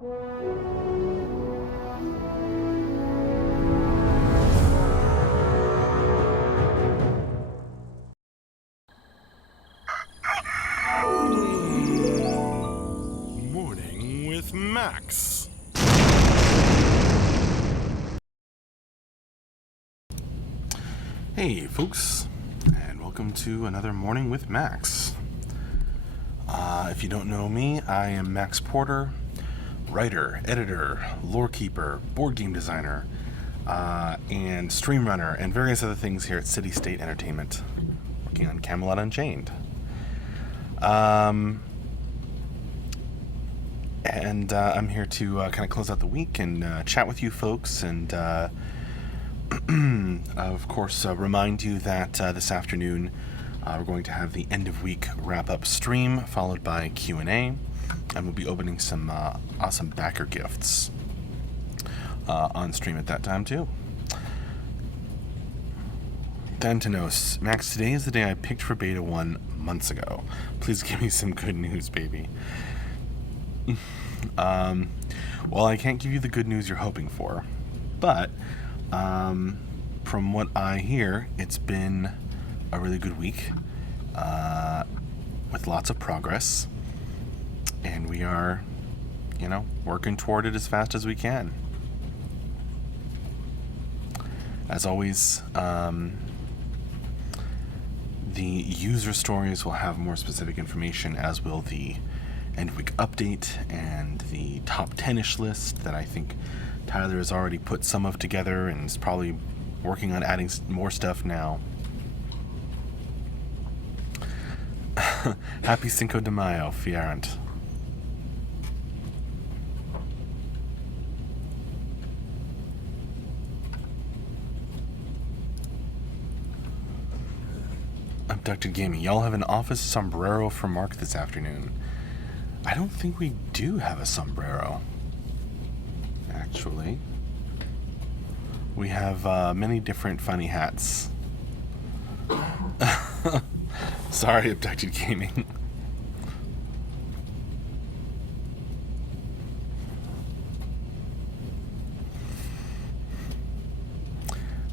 Morning with Max. Hey folks, and welcome to another Morning with Max. If you don't know me, I am Max Porter, writer, editor, lore keeper, board game designer, and stream runner, and various other things here at City State Entertainment, working on Camelot Unchained. And I'm here to kind of close out the week and chat with you folks, and of course remind you that this afternoon we're going to have the end of week wrap-up stream followed by Q&A, and we'll be opening some awesome backer gifts on stream at that time too. Dantanos, Max, today is the day I picked for Beta 1 months ago. Please give me some good news, baby. Well, I can't give you the good news you're hoping for, but from what I hear, it's been a really good week with lots of progress, and we are, working toward it as fast as we can. As always, the user stories will have more specific information, as will the end week update and the top 10-ish list that I think Tyler has already put some of together and is probably working on adding more stuff now. Happy Cinco de Mayo, Fierant. Abducted Gaming, y'all have an office sombrero for Mark this afternoon. I don't think we do have a sombrero, actually. We have many different funny hats. Sorry, Abducted Gaming.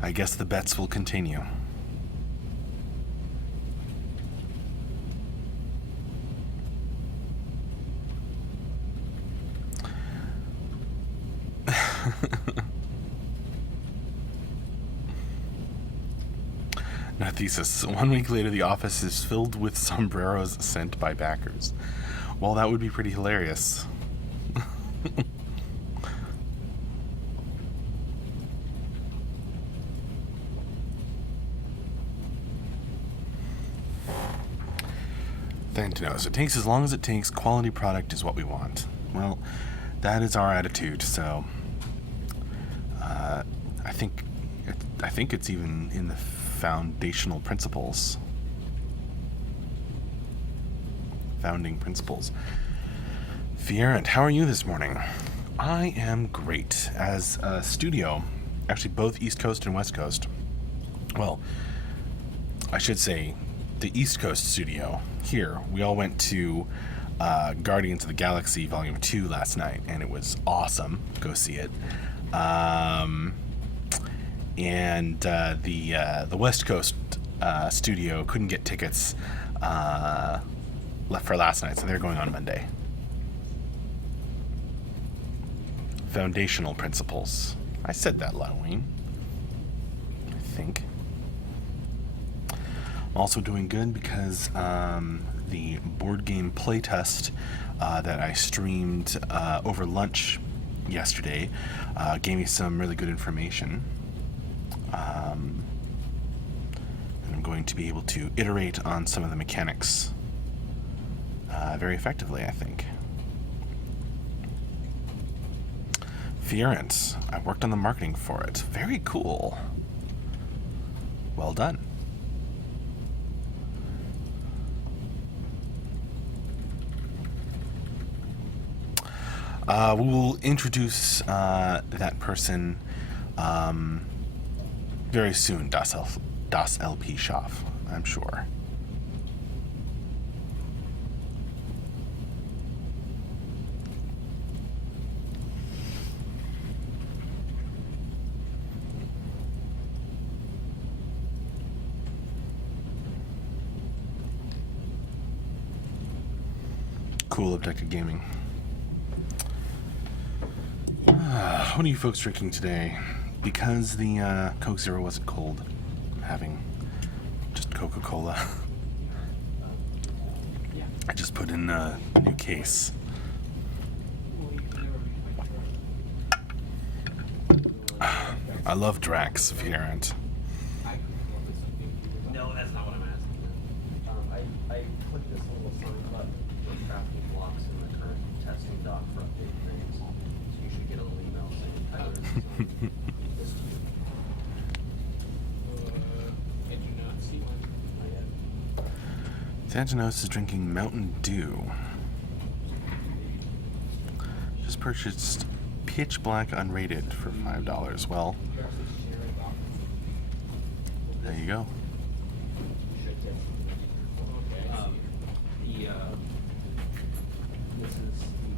I guess the bets will continue. Thesis. 1 week later, the office is filled with sombreros sent by backers. Well, that would be pretty hilarious. Thanatos, it takes as long as it takes. Quality product is what we want. Well, that is our attitude, so I think it's even in the foundational principles. Founding principles. Fierant, how are you this morning? I am great. As a studio, actually both East Coast and West Coast. Well, I should say the East Coast studio here. We all went to Guardians of the Galaxy Volume 2 last night, and it was awesome. Go see it. And the West Coast studio couldn't get tickets left for last night, so they're going on Monday. Foundational principles. I said that, Laween. I think. I'm also doing good because the board game playtest that I streamed over lunch yesterday gave me some really good information. And I'm going to be able to iterate on some of the mechanics very effectively, I think. Fierant, I worked on the marketing for it. Very cool. Well done. We will introduce that person very soon, Das LP Schaff, I'm sure. Cool Abducted Gaming. What are you folks drinking today? Because the Coke Zero wasn't cold, I'm having just Coca-Cola. I just put in a new case. I love Drax, if you aren't. No, that's not what I'm asking. I clicked this little sign button for crafting blocks in the current testing doc for update things. So you should get a little email saying Tyler is designing this to you. I do not see one. Not yet. Santanos is drinking Mountain Dew. Just purchased Pitch Black Unrated for $5. Well, there you go. Should get. This is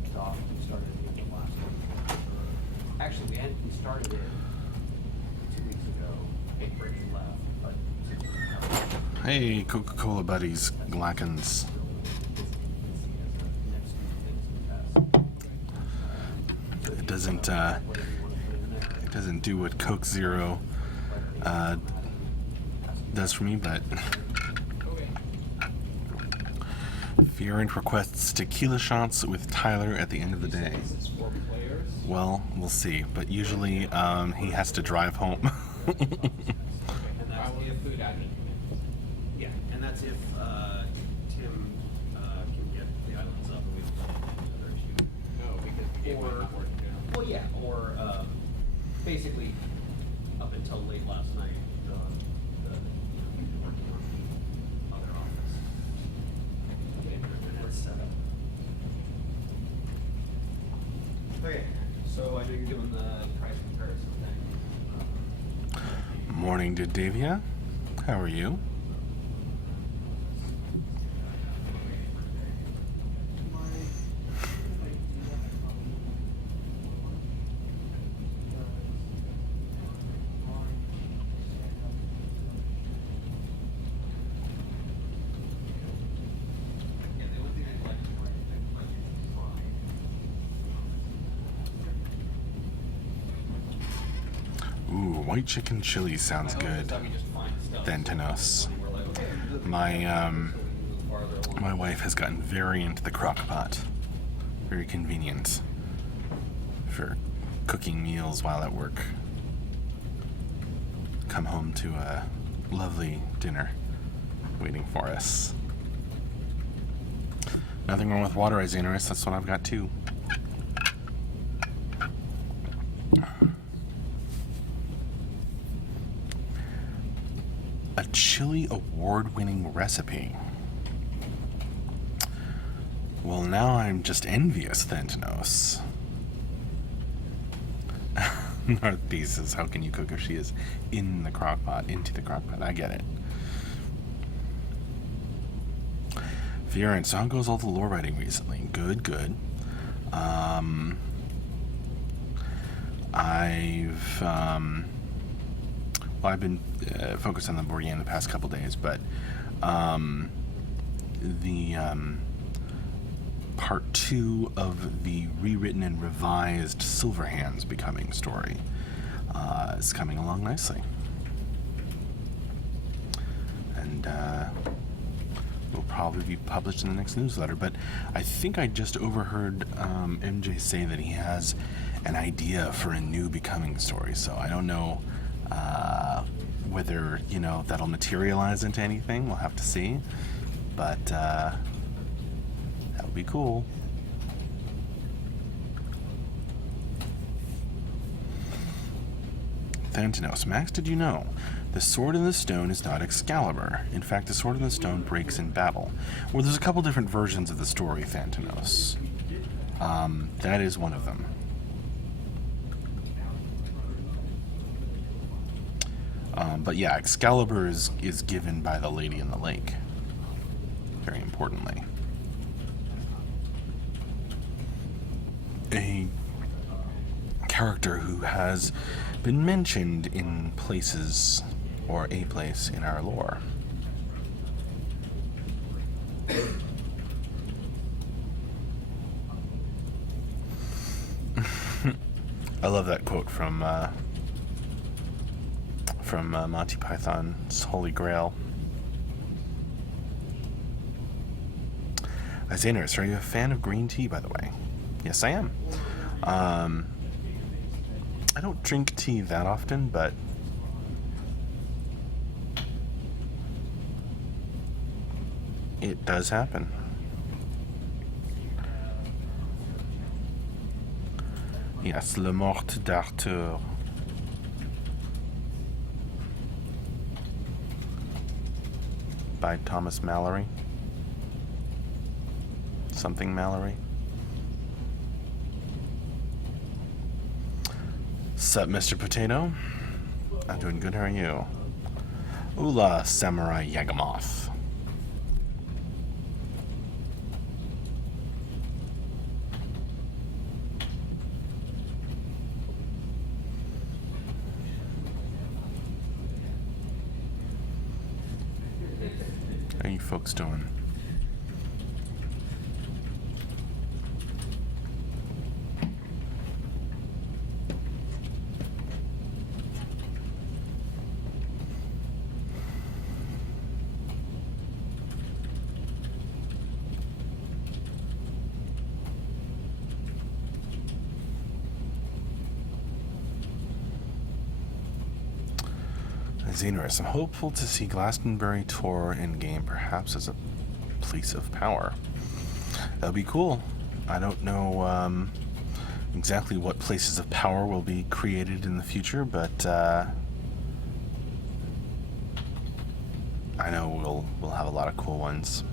the doc we started in the last week. Actually, we started it 2 weeks ago. Brittany left, but Hey, Coca-Cola buddies, Glackens. It doesn't do what Coke Zero does for me, but Fiorent requests tequila shots with Tyler at the end of the day. Well, we'll see, but usually he has to drive home. Yeah, and that's if Tim can get the islands up and we don't have another issue. No, because the game might not work now. Well, yeah, or basically up until late last night, we've been working on the other office. Getting the internet set up. Okay, so I know you're doing the price comparison thing. Morning, Davia. How are you? Yeah, the only thing I'd like to Ooh, white chicken chili sounds good. Dantanos. My wife has gotten very into the crock pot. Very convenient for cooking meals while at work. Come home to a lovely dinner waiting for us. Nothing wrong with water, Xanaris. That's what I've got too. A chili award-winning recipe. Well, now I'm just envious, Thentanos. North Pieces, how can you cook if she is in the crock pot, into the crock pot? I get it. Fiorent, so how goes all the lore writing recently? Good, good. I've been focused on the board game the past couple days, but the part 2 of the rewritten and revised Silverhands Becoming story is coming along nicely. And will probably be published in the next newsletter. But I think I just overheard MJ say that he has an idea for a new Becoming story. So I don't know whether, that'll materialize into anything. We'll have to see. But that would be cool. Thanatos, Max, did you know? The Sword in the Stone is not Excalibur. In fact, the Sword in the Stone breaks in battle. Well, there's a couple different versions of the story, Thanatos. That is one of them. But yeah, Excalibur is given by the Lady in the Lake. Very importantly. A character who has been mentioned in places, or a place in our lore. I love that quote from Monty Python's Holy Grail. Xaners, are you a fan of green tea, by the way? Yes, I am. I don't drink tea that often, but it does happen. Yes, Le Morte d'Arthur. By Thomas Mallory. Something Mallory. Sup, Mr. Potato? I'm doing good, how are you? Ula Samurai Yagamoth. How are you folks doing? Xenorous, I'm hopeful to see Glastonbury Tor in game, perhaps as a place of power. That'll be cool. I don't know exactly what places of power will be created in the future, but I know we'll have a lot of cool ones.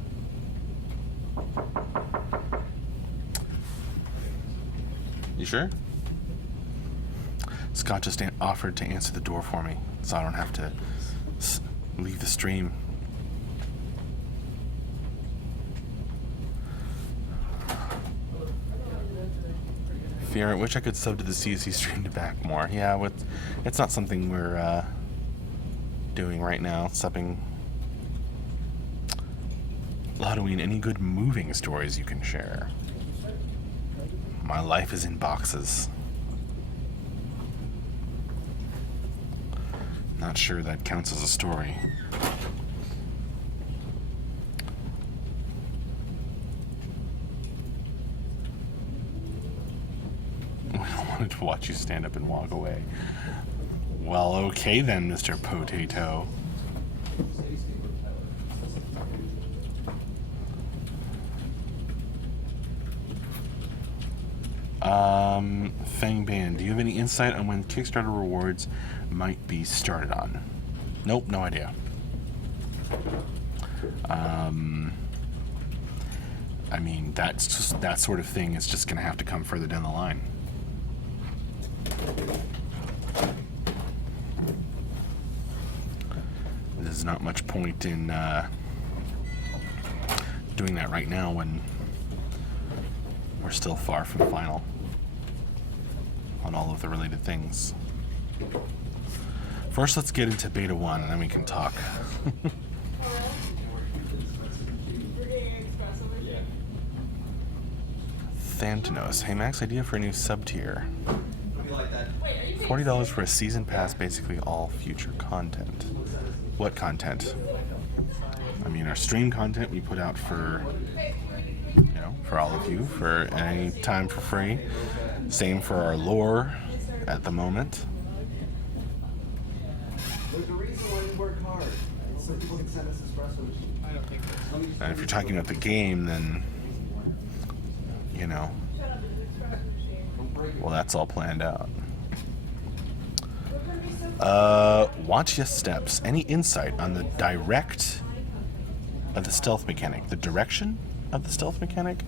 You sure? Scott just offered to answer the door for me, so I don't have to leave the stream. Fear, I wish I could sub to the CSE stream to back more. Yeah, it's not something we're doing right now. Subbing. Halloween, any good moving stories you can share? My life is in boxes. Not sure that counts as a story. We don't wanted to watch you stand up and walk away. Well, okay then, Mr. Potato. Fang Band, do you have any insight on when Kickstarter rewards might be started on? Nope, no idea. I mean, that's just, that sort of thing is just going to have to come further down the line. There's not much point in doing that right now when we're still far from final on all of the related things. First, let's get into Beta 1, and then we can talk. Thantanos. Hey, Max, idea for a new sub-tier. $40 for a season pass, basically all future content. What content? I mean, our stream content we put out for, you know, for all of you, for any time for free. Same for our lore at the moment. There's a reason why we work hard, so people can send us espresso machines. I don't think so. And if you're talking about the game, then, you know, well, that's all planned out. Watch your steps. Any insight on the direct of the stealth mechanic? The direction of the stealth mechanic?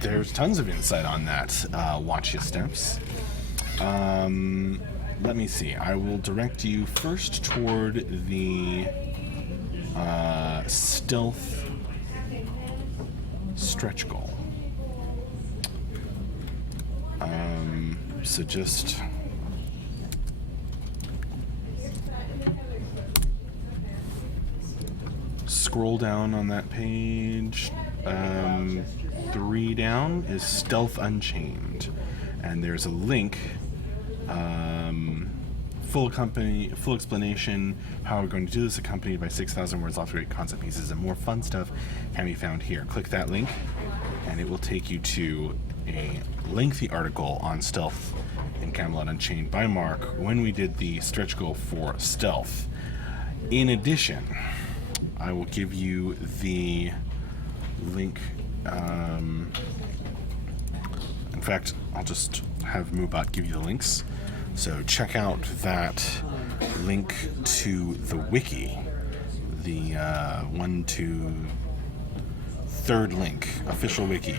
There's tons of insight on that. Watch your steps. Let me see. I will direct you first toward the stealth stretch goal. So just scroll down on that page. 3 down is Stealth Unchained. and there's a link, full explanation how we're going to do this, accompanied by 6,000 words, lots of great concept pieces, and more fun stuff can be found here. Click that link, and it will take you to a lengthy article on stealth in Camelot Unchained by Mark when we did the stretch goal for stealth. In addition, I will give you the link. In fact, I'll just have Moobot give you the links. So check out that link to the wiki, the 1 to 3rd link, official wiki,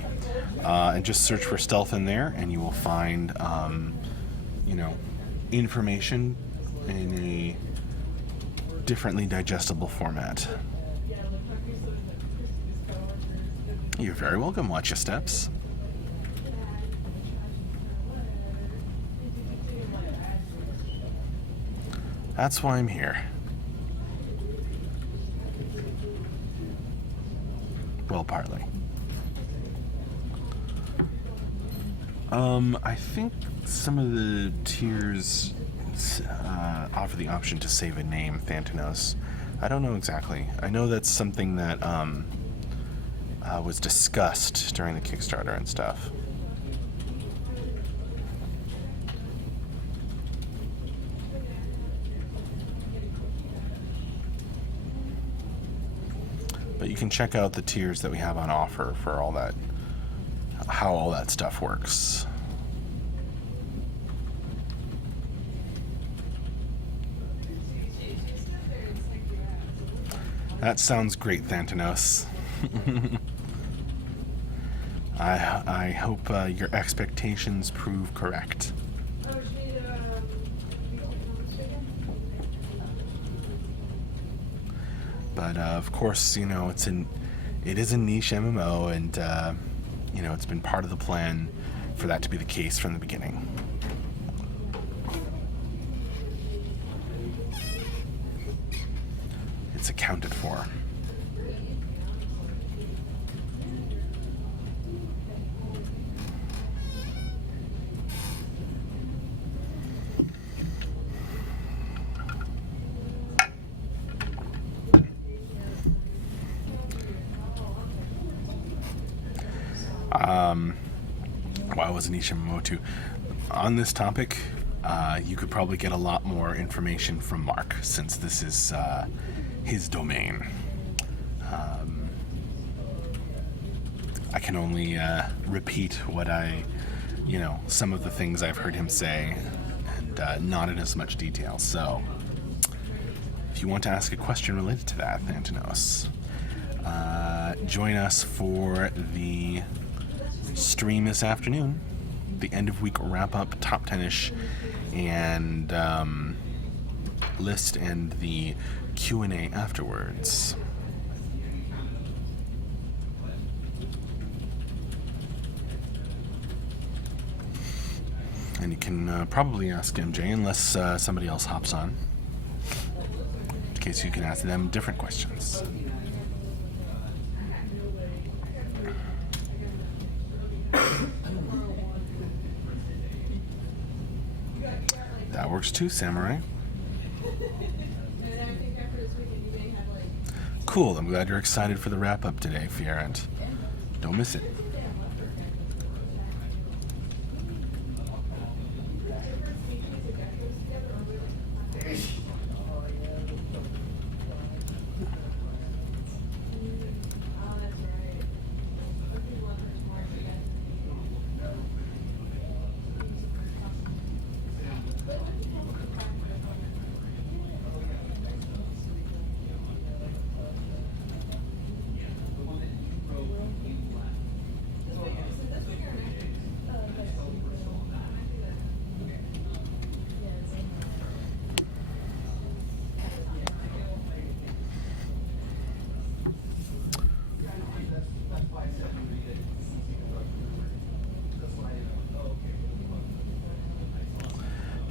and just search for stealth in there, and you will find, information in a differently digestible format. You're very welcome. Watch your steps. That's why I'm here. Well, partly. I think some of the tiers offer the option to save a name, Thantanos. I don't know exactly. I know that's something that was discussed during the Kickstarter and stuff. But you can check out the tiers that we have on offer for all that, how all that stuff works. That sounds great, Thantanos. I hope your expectations prove correct. But of course, it is a niche MMO, and it's been part of the plan for that to be the case from the beginning. It's accounted for. Why was Nisha Momotu on this topic? You could probably get a lot more information from Mark, since this is his domain. I can only repeat what some of the things I've heard him say, and not in as much detail. So, if you want to ask a question related to that, Thantanos, join us for the stream this afternoon, the end of week wrap up, top 10ish, and list, and the Q&A afterwards. And you can probably ask MJ, unless somebody else hops on, in case you can ask them different questions. That works too, Samurai. Cool, I'm glad you're excited for the wrap-up today, Fierent. Don't miss it.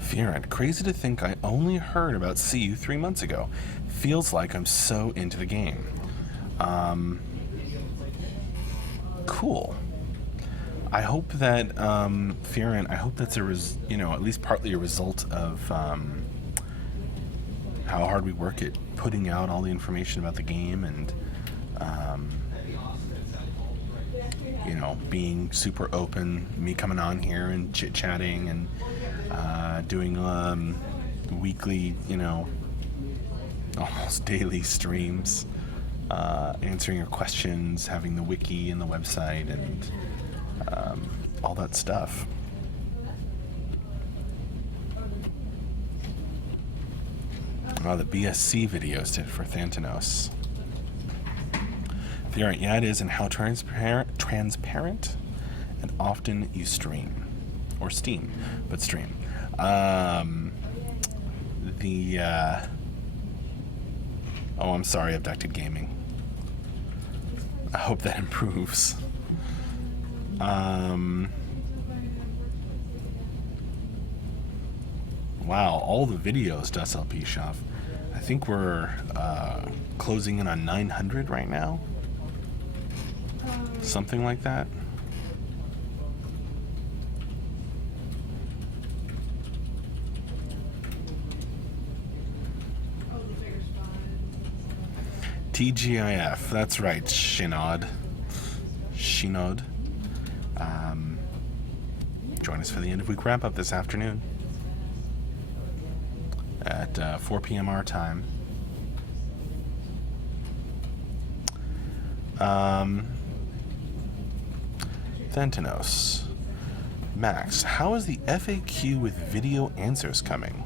Fierent, crazy to think I only heard about CU 3 months ago. Feels like I'm so into the game. Cool. I hope that Fearon, I hope that's at least partly a result of how hard we work at putting out all the information about the game and being super open. Me coming on here and chit chatting and doing weekly, almost daily streams, answering your questions, having the wiki and the website and all that stuff. Oh, the BSC videos did for Thantanos. Theorent, yeah, it is, and how transparent and often you stream. Or Steam, but stream. Oh, I'm sorry, Abducted Gaming. I hope that improves. Wow, all the videos, DustLP Shop. I think we're closing in on 900 right now. Something like that. TGIF, that's right, Shinod. Join us for the end of week wrap up this afternoon at 4 p.m. our time. Thentanos. Max, how is the FAQ with video answers coming?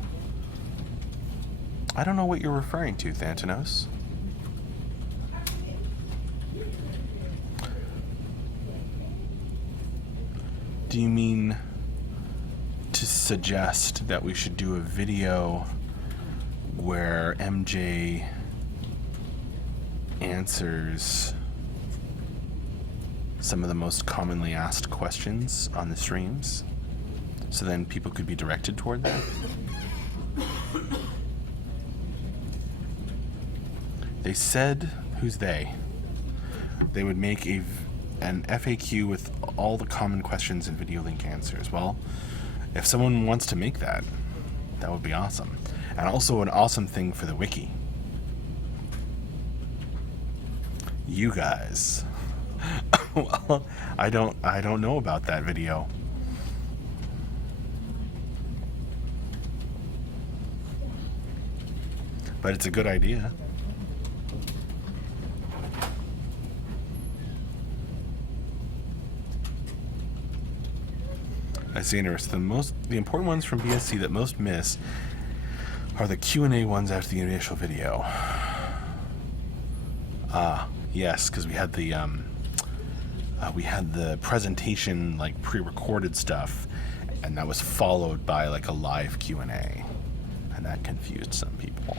I don't know what you're referring to, Thentanos. Do you mean to suggest that we should do a video where MJ answers some of the most commonly asked questions on the streams, so then people could be directed toward that? They said, who's they? They would make an FAQ with all the common questions and video link answers. Well, if someone wants to make that, that would be awesome. And also an awesome thing for the wiki. You guys. Well, I don't know about that video. But it's a good idea. I see interesting. The important ones from BSC that most miss are the Q&A ones after the initial video. Yes, because we had the presentation, like pre-recorded stuff, and that was followed by like a live Q&A, and that confused some people.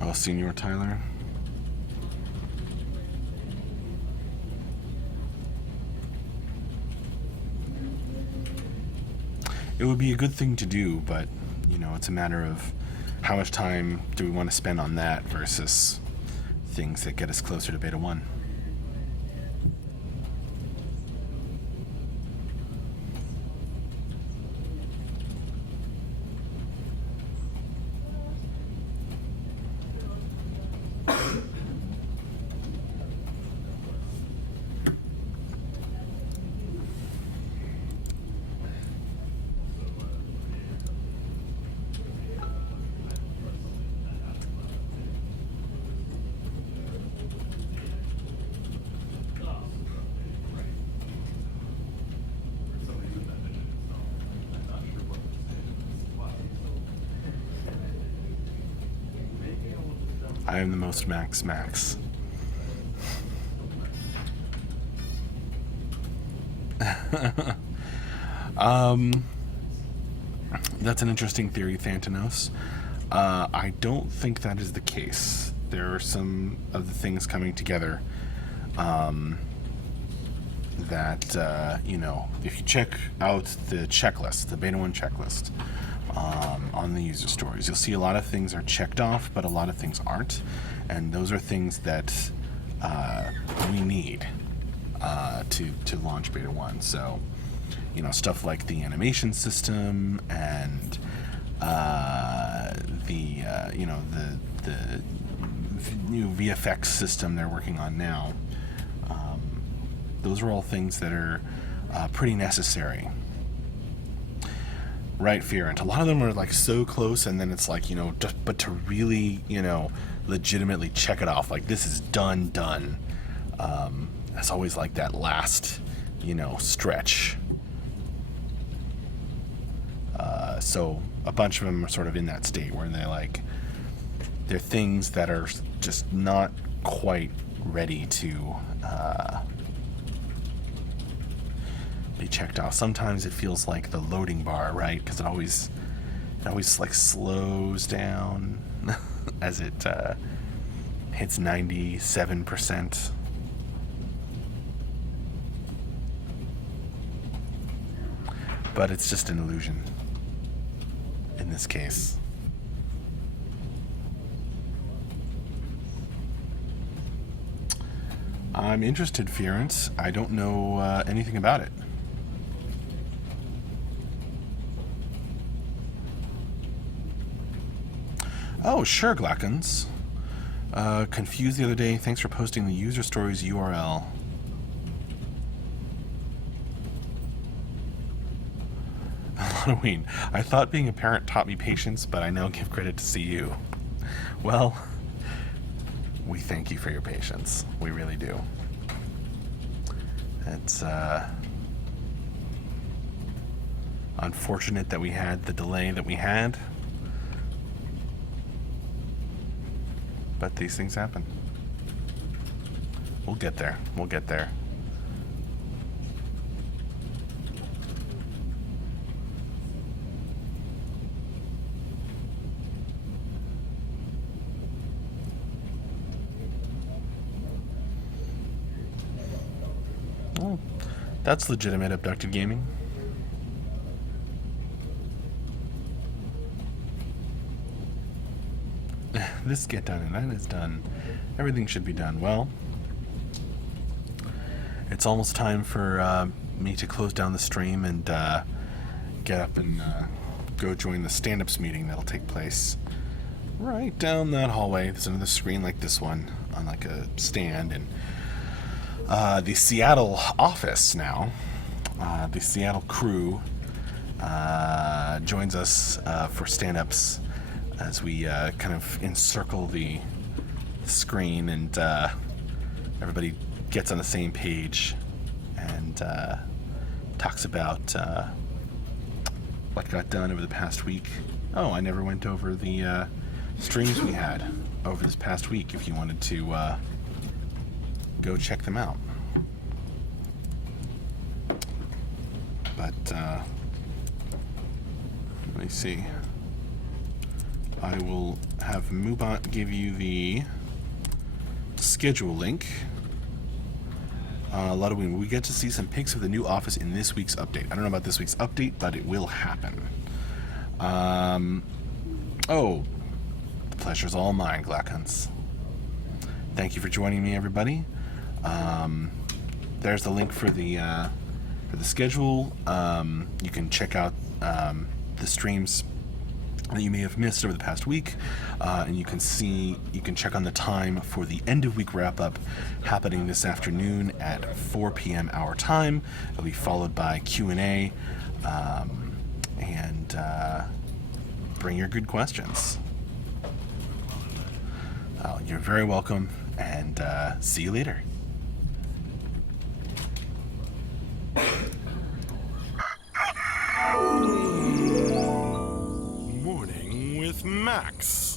Oh, Senior Tyler. It would be a good thing to do, but, it's a matter of how much time do we want to spend on that versus things that get us closer to Beta 1. I am the most Max. That's an interesting theory, Thantanos. I don't think that is the case. There are some of the things coming together that, if you check out the checklist, the Beta 1 checklist on the user stories. You'll see a lot of things are checked off, but a lot of things aren't, and those are things that we need to launch Beta 1. So, stuff like the animation system and the new VFX system they're working on now. Those are all things that are pretty necessary. Right, Ferent. A lot of them are like so close, and then it's like, but to really, legitimately check it off, like this is done. That's always like that last, stretch. So a bunch of them are sort of in that state where they're things that are just not quite ready to be checked off. Sometimes it feels like the loading bar, right? Because it always like slows down as it hits 97%. But it's just an illusion in this case. I'm interested, Ferent. I don't know anything about it. Oh, sure, Glackens. Confused the other day. Thanks for posting the user stories URL. Halloween. I thought being a parent taught me patience, but I now give credit to CU. Well, we thank you for your patience. We really do. It's unfortunate that we had the delay that we had, but these things happen. We'll get there. We'll get there. Well, that's legitimate abducted gaming. This get done and that is done. Everything should be done. Well, it's almost time for me to close down the stream and get up and go join the stand-ups meeting that'll take place right down that hallway. There's another screen like this one on like a stand, and the Seattle office now, the Seattle crew joins us for stand-ups as we kind of encircle the screen, and everybody gets on the same page and talks about what got done over the past week. Oh, I never went over the streams we had over this past week. If you wanted to go check them out. But let me see. I will have Moobot give you the schedule link. A lot of we get to see some pics of the new office in this week's update. I don't know about this week's update, but it will happen. Oh, the pleasure's all mine, Glackens. Thank you for joining me, everybody. There's the link for the schedule. You can check out the streams that you may have missed over the past week, and you can check on the time for the end of week wrap up happening this afternoon at 4 p.m. our time. It'll be followed by Q&A, and bring your good questions. You're very welcome, and see you later. Morning with Max.